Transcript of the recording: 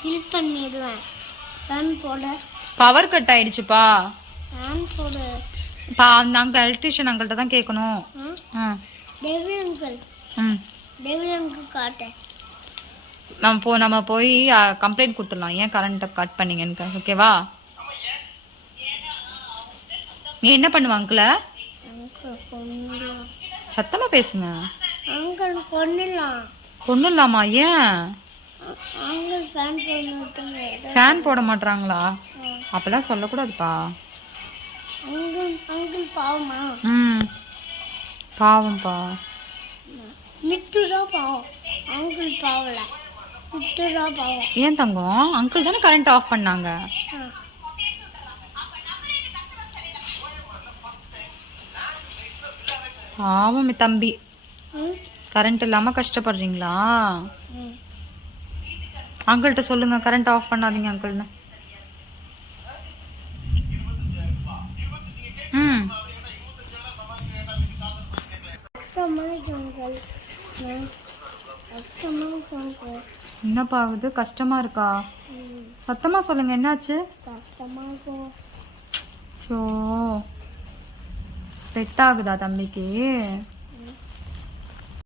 Kill பண்ணிடுவேன். Fan போட. Power cut ஆயிடுச்சுப்பா. Fan போட. அந்த அங்கிள் எலக்ட்ரிஷியன் அங்கிள்கிட்ட தான் கேட்கணும். Devil uncle. டெவில் அங்கிள் காட்டு. நம்ம போய் கம்ப்ளைண்ட் கொடுத்துடலாம், ஏன் கரண்ட்டை கட் பண்ணீங்கன்னு. ஓகேவா? நீ என்ன பண்ணுவ அங்கிள? சத்தமா பேசுங்க. அங்கிள் கொன்னிடலாம். கொன்னுடலாமா? ஏன்? அங்கிள் ஃபேன் போட. ஃபேன் போட மாட்டாங்களா? அப்பெல்லாம் சொல்லக்கூடாதுப்பா. அங்கிள் பாவமா? பாவம்பா. மிட்டுதான் பாவம். அங்கிள் பாவல. மிட்டுதான் பாவம். ஏன் தங்கம்? அங்கிள் தானே கரண்ட் ஆஃப் பண்ணாங்க. பாவம் தம்பி. கரண்ட் இல்லாம கஷ்டப்படுறீங்களா? அங்கிள்கிட்ட சொல்லுங்க கரண்ட் ஆஃப் பண்ணாதீங்க அங்கிள்னு. என்னப்பா ஆகுது? கஷ்டமா இருக்கா? சத்தமா சொல்லுங்க, என்னாச்சு? ஷோ ஸ்வெட் ஆகுதா தம்பிக்கு?